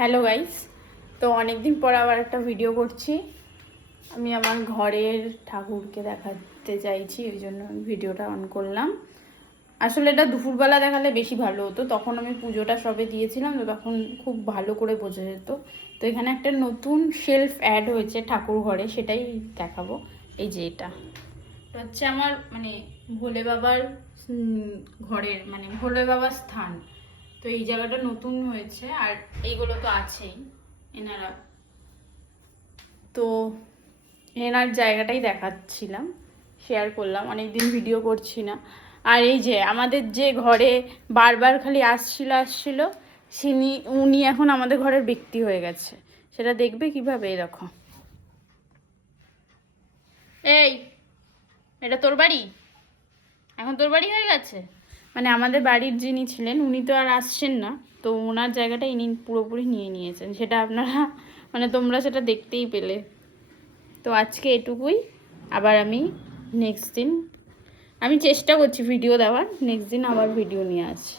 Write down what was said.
Hello guys, তো অনেক দিন পর আবার একটা ভিডিও করছি। আমি আমার ঘরের ঠাকুরকে দেখাতে চাইছি, ওই জন্য ভিডিওটা অন করলাম। আসলে এটা দুপুরবেলা দেখালে বেশি ভালো হতো, তখন আমি পুজোটা সবে দিয়েছিলাম, তো তখন খুব ভালো করে বোঝা যেত। তো এখানে একটা নতুন শেলফ অ্যাড হয়েছে ঠাকুর ঘরে, সেটাই দেখাবো। এই যে এটা হচ্ছে আমার ভোলে বাবার ঘরের ভোলে বাবার স্থান। তো এই জায়গাটা নতুন হয়েছে, আর এইগুলো তো আছেই এনারা। তো এনার জায়গাটাই দেখাচ্ছিলাম, শেয়ার করলাম, অনেকদিন ভিডিও করছি না। আর এই যে আমাদের যে ঘরে বারবার খালি আসছিল উনি এখন আমাদের ঘরের ব্যক্তি হয়ে গেছে। সেটা দেখবে কিভাবে? এই দেখো, এই এটা তোর বাড়ি, এখন তোর বাড়ি হয়ে গেছে। আমাদের বাড়ির যিনি ছিলেন উনি তো আর আসছেন না, তো ওনার জায়গাটা ইনি পুরোপুরি নিয়ে নিয়েছেন। সেটা আপনারা তোমরা সেটা দেখতেই পেলে। তো আজকে এটুকুই। আবার আমি নেক্সট দিন আমি চেষ্টা করছি ভিডিও দেওয়ার, নেক্সট দিন আবার ভিডিও নিয়ে আসছি।